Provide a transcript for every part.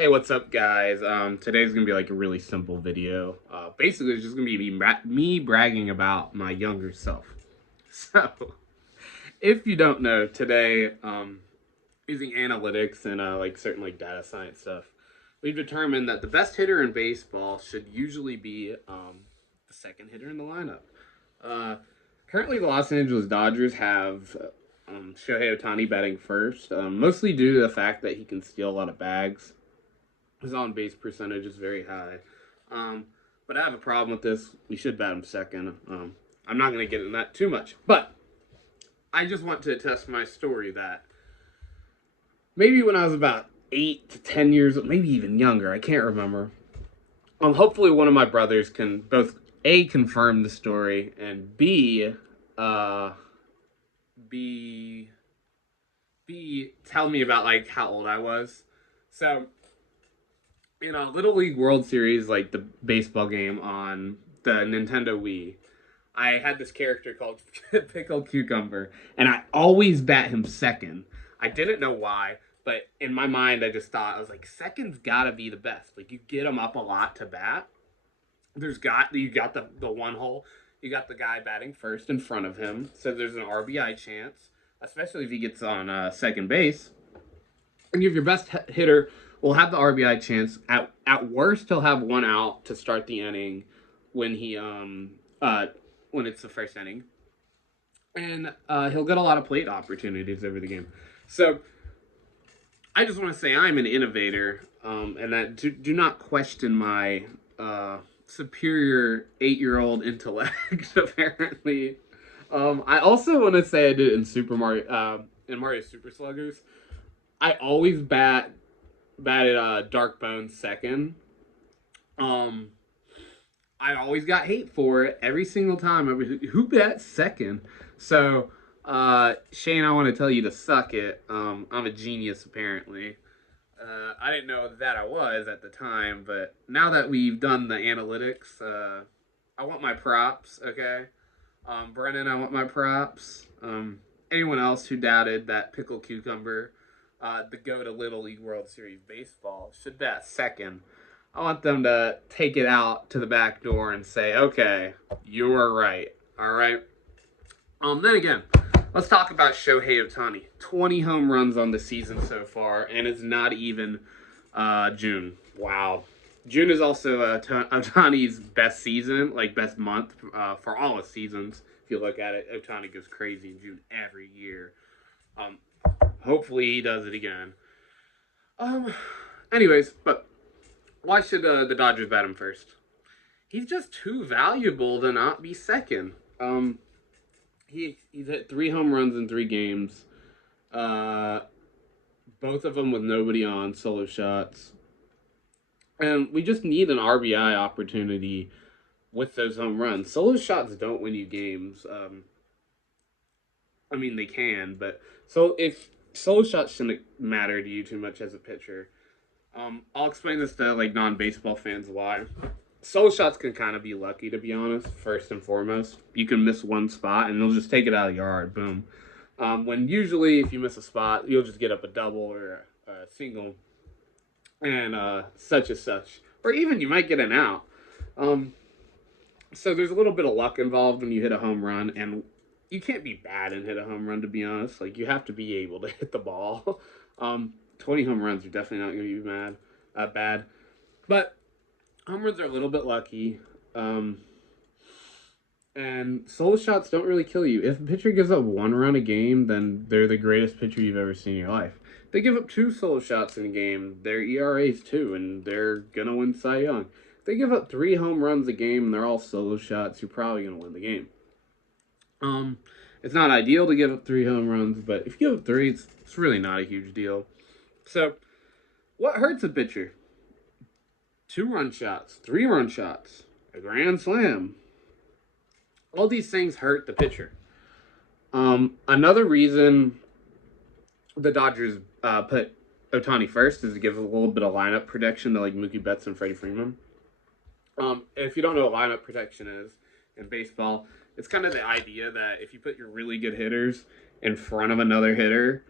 Hey, what's up, guys? Today's gonna be like a really simple video. Basically, it's just gonna be me bragging about my younger self. So, if you don't know, today, using analytics and like certain like data science stuff, we've determined that the best hitter in baseball should usually be the second hitter in the lineup. Uh, Currently, the Los Angeles Dodgers have Shohei Ohtani batting first, mostly due to the fact that he can steal a lot of bags. His on base percentage is very high. Um, but I have a problem with this. We should bat him second. I'm not going to get into that too much. But I just want to test my story that maybe when I was about 8 to 10 years old, maybe even younger, I can't remember. Hopefully, one of my brothers can both A, confirm the story, and uh, B, B, tell me about like how old I was. So, in a Little League World Series, like the baseball game on the Nintendo Wii, I had this character called Pickle Cucumber, and I always bat him second. I didn't know why, but in my mind, I just thought, I was like, second's gotta be the best. Like, you get him up a lot to bat. You got the one hole, you got the guy batting first in front of him, so there's an RBI chance, especially if he gets on second base. And you have your best hitter will have the RBI chance. At worst, he'll have one out to start the inning when he when it's the first inning, and he'll get a lot of plate opportunities over the game. So I just want to say I'm an innovator, and that do not question my superior 8-year-old intellect. Apparently, I also want to say I did it in Mario Super Sluggers. I always batted Dark Bones second. Um, I always got hate for it every single time. I was, who bats second? So, Shane, I want to tell you to suck it. I'm a genius, apparently. I didn't know that I was at the time, but now that we've done the analytics, I want my props, okay? Brennan, I want my props. Anyone else who doubted that Pickle Cucumber, the go to Little League World Series baseball, should bat second. I want them to take it out to the back door and say, okay, you were right. All right. Then again, let's talk about Shohei Ohtani. 20 home runs on the season so far, and it's not even June. Wow. June is also Ohtani's best season, like best month for all his seasons. If you look at it, Ohtani goes crazy in June every year. Um, Hopefully he does it again. Anyways, but why should the Dodgers bat him first? He's just too valuable to not be second. He's hit 3 home runs in 3 games. Both of them with nobody on, solo shots. And we just need an RBI opportunity with those home runs. Solo shots don't win you games. I mean, they can, but so if solo shots shouldn't matter to you too much as a pitcher. I'll explain this to like non-baseball fans why. Solo shots can kind of be lucky, to be honest. First and foremost, you can miss one spot and they'll just take it out of the yard. Boom. When usually, if you miss a spot, you'll just get up a double or a single, and such and such, or even you might get an out. So there's a little bit of luck involved when you hit a home run, and you can't be bad and hit a home run, to be honest. Like, you have to be able to hit the ball. 20 home runs are definitely not going to be bad. But home runs are a little bit lucky. And solo shots don't really kill you. If a pitcher gives up 1 run a game, then they're the greatest pitcher you've ever seen in your life. If they give up 2 solo shots in a game, their ERA is 2, and they're going to win Cy Young. If they give up 3 home runs a game and they're all solo shots, you're probably going to win the game. It's not ideal to give up 3 home runs, but if you give up 3, it's really not a huge deal. So, what hurts a pitcher? 2-run shots, 3-run shots, a grand slam. All these things hurt the pitcher. Another reason the Dodgers put Ohtani first is to give a little bit of lineup protection to like Mookie Betts and Freddie Freeman. If you don't know what lineup protection is in baseball, it's kind of the idea that if you put your really good hitters in front of another hitter,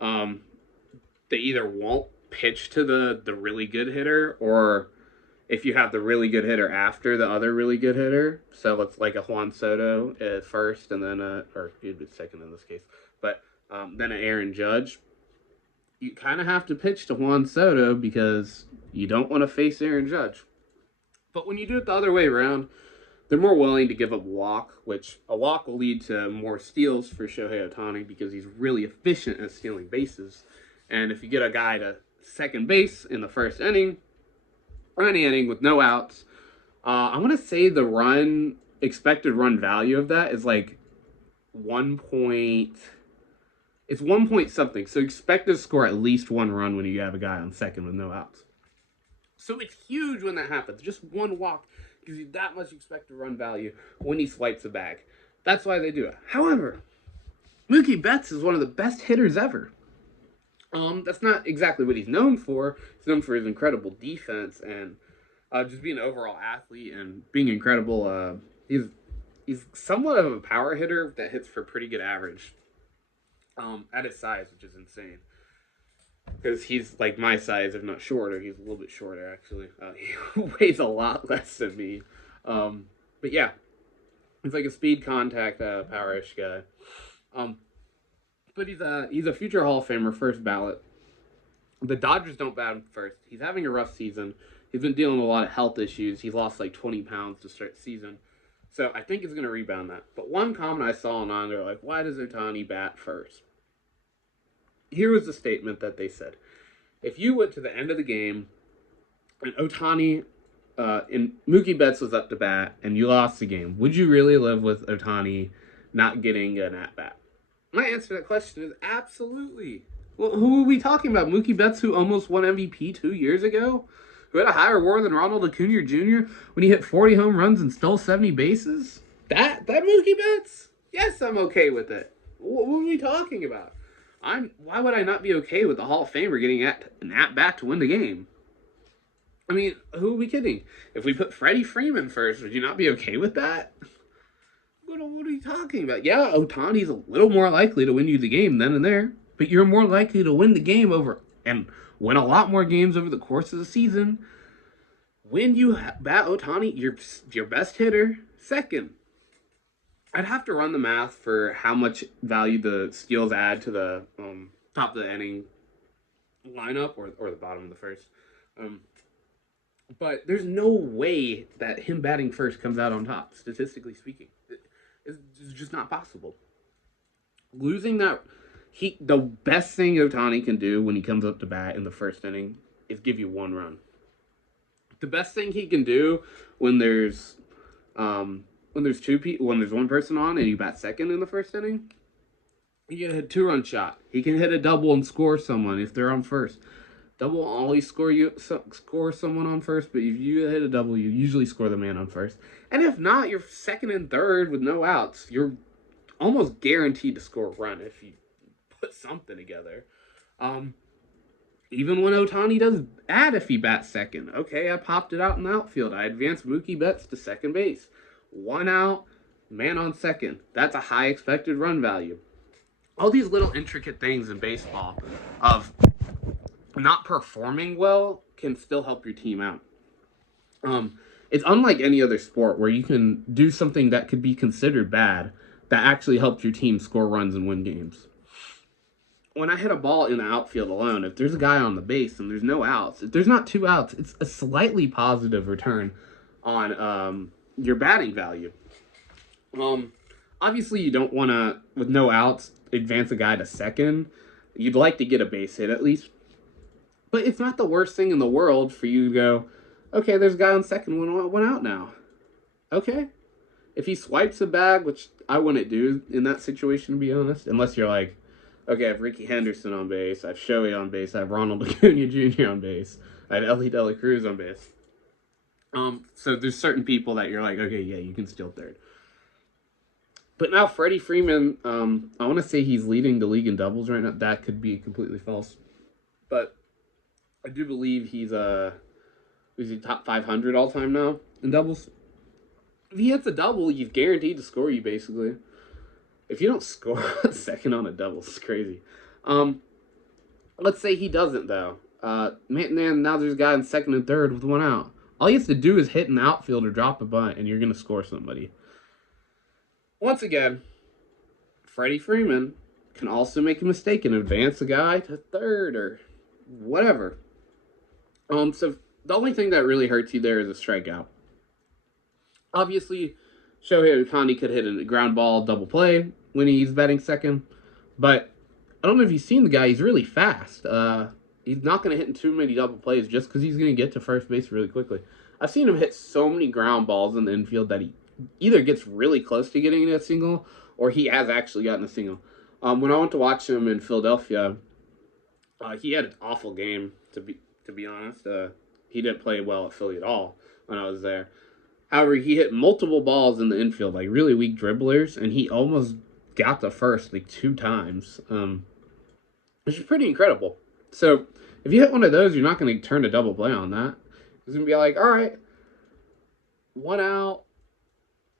they either won't pitch to the really good hitter, or if you have the really good hitter after the other really good hitter. So it's like a Juan Soto at first, and then or he'd be second in this case, but then an Aaron Judge. You kind of have to pitch to Juan Soto because you don't want to face Aaron Judge. But when you do it the other way around, they're more willing to give up a walk, which a walk will lead to more steals for Shohei Ohtani because he's really efficient at stealing bases. And if you get a guy to second base in the first inning, or any inning with no outs, I'm going to say the expected run value of that is like 1 point. It's 1 point something. So expect to score at least 1 run when you have a guy on second with no outs. So it's huge when that happens. Just 1 walk gives you that much expected run value when he swipes a bag. That's why they do it. However, Mookie Betts is one of the best hitters ever. That's not exactly what he's known for. He's known for his incredible defense and just being an overall athlete and being incredible. He's somewhat of a power hitter that hits for pretty good average at his size, which is insane. Because he's like my size, if not shorter. He's a little bit shorter, actually. He weighs a lot less than me. But yeah, he's like a speed contact, power-ish guy. But he's a future Hall of Famer, first ballot. The Dodgers don't bat him first. He's having a rough season. He's been dealing with a lot of health issues. He lost like 20 pounds to start the season. So I think he's going to rebound that. But one comment I saw online, they're like, why does Ohtani bat first? Here was the statement that they said. If you went to the end of the game and Ohtani and Mookie Betts was up to bat and you lost the game, would you really live with Ohtani not getting an at-bat? My answer to that question is absolutely. Well, who are we talking about? Mookie Betts, who almost won MVP 2 years ago? Who had a higher WAR than Ronald Acuna Jr. when he hit 40 home runs and stole 70 bases? That Mookie Betts? Yes, I'm okay with it. What are we talking about? Why would I not be okay with the Hall of Famer getting an at-bat to win the game? I mean, who are we kidding? If we put Freddie Freeman first, would you not be okay with that? What are you talking about? Yeah, Ohtani's a little more likely to win you the game then and there, but you're more likely to win the game and win a lot more games over the course of the season when you bat Ohtani, your best hitter, second. I'd have to run the math for how much value the steals add to the top of the inning lineup or the bottom of the first. But there's no way that him batting first comes out on top, statistically speaking. It's just not possible. Losing that, the best thing Ohtani can do when he comes up to bat in the first inning is give you 1 run. The best thing he can do when there's one person on and you bat second in the first inning, he can hit a 2-run shot. He can hit a double and score someone if they're on first. Double will always score someone on first, but if you hit a double, you usually score the man on first. And if not, you're second and third with no outs. You're almost guaranteed to score a run if you put something together. Even when Ohtani does add if he bats second. Okay, I popped it out in the outfield. I advanced Mookie Betts to second base. 1 out, man on second. That's a high expected run value. All these little intricate things in baseball of not performing well can still help your team out. It's unlike any other sport where you can do something that could be considered bad that actually helps your team score runs and win games. When I hit a ball in the outfield alone, if there's a guy on the base and there's no outs, if there's not 2 outs, it's a slightly positive return on your batting value. Obviously, you don't want to, with no outs, advance a guy to second. You'd like to get a base hit at least. But it's not the worst thing in the world for you to go, okay, there's a guy on second, 1 out now. Okay. If he swipes a bag, which I wouldn't do in that situation, to be honest, unless you're like, okay, I have Ricky Henderson on base, I have Shohei on base, I have Ronald Acuna Jr. on base, I have Ellie De La Cruz on base. So there's certain people that you're like, okay, yeah, you can steal third. But now Freddie Freeman, I want to say he's leading the league in doubles right now. That could be completely false. But I do believe he's top 500 all time now in doubles. If he hits a double, he's guaranteed to score you, basically. If you don't score a second on a double, it's crazy. Let's say he doesn't, though. Man, now there's a guy in second and third with one out. All he has to do is hit an outfield or drop a bunt, and you're going to score somebody. Once again, Freddie Freeman can also make a mistake and advance a guy to third or whatever. So the only thing that really hurts you there is a strikeout. Obviously, Shohei Ohtani could hit a ground ball double play when he's batting second, but I don't know if you've seen the guy. He's really fast. He's not going to hit in too many double plays just because he's going to get to first base really quickly. I've seen him hit so many ground balls in the infield that he either gets really close to getting a single or he has actually gotten a single. When I went to watch him in Philadelphia, he had an awful game, to be honest. He didn't play well at Philly at all when I was there. However, he hit multiple balls in the infield, like really weak dribblers, and he almost got the first like 2 times, which is pretty incredible. So if you hit one of those, you're not going to turn a double play on that. It's going to be like, all right, 1 out,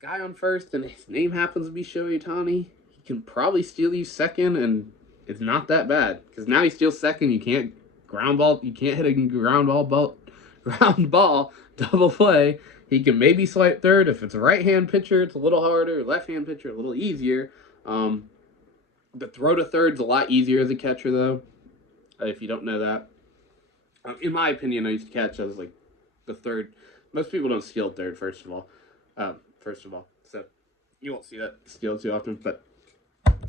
guy on first, and his name happens to be Shohei Ohtani. He can probably steal you second, and it's not that bad because now he steals second. You can't hit a ground ball double play. He can maybe swipe third. If it's a right-hand pitcher, it's a little harder. Left-hand pitcher, a little easier. The throw to third's a lot easier as a catcher, though, if you don't know that. In my opinion, I used to catch as, like, the third. Most people don't steal third, first of all. So you won't see that steal too often. But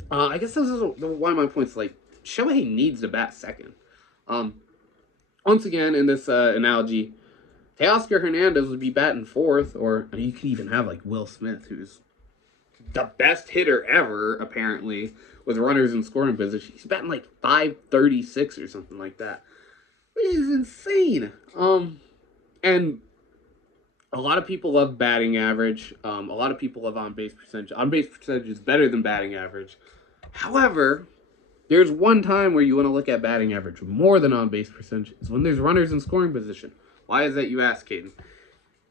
I guess this is one of my points. Like, Shohei needs to bat second. Once again, in this analogy, Teoscar Hernandez would be batting fourth, or you could even have like Will Smith, who's the best hitter ever, apparently, with runners in scoring position. He's batting like 536 or something like that, which is insane. And a lot of people love batting average. A lot of people love on-base percentage. On-base percentage is better than batting average. However, there's one time where you want to look at batting average more than on-base percentage. Is when there's runners in scoring position. Why is that, you ask, Caden?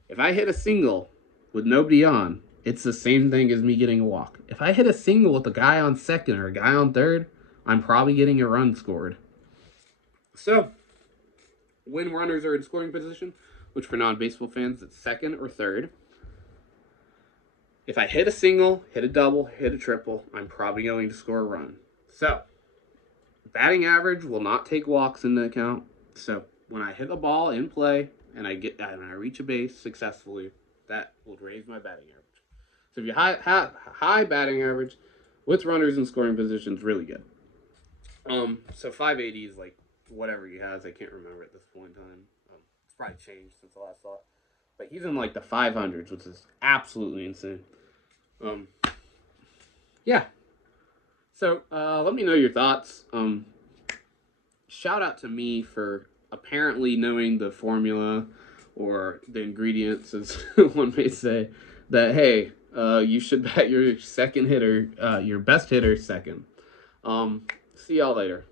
If I hit a single with nobody on, it's the same thing as me getting a walk. If I hit a single with a guy on second or a guy on third, I'm probably getting a run scored. So, when runners are in scoring position, which for non-baseball fans, it's second or third, if I hit a single, hit a double, hit a triple, I'm probably going to score a run. So, batting average will not take walks into account. So, when I hit a ball in play and I reach a base successfully, that will raise my batting average. So if you have high batting average with runners in scoring positions, really good. So 580 is like whatever he has. I can't remember at this point in time. It's probably changed since the last thought. But he's in like the 500s, which is absolutely insane. Yeah. So let me know your thoughts. Shout out to me for apparently knowing the formula or the ingredients, as one may say, that, hey, you should bat your second hitter, your best hitter second. See y'all later.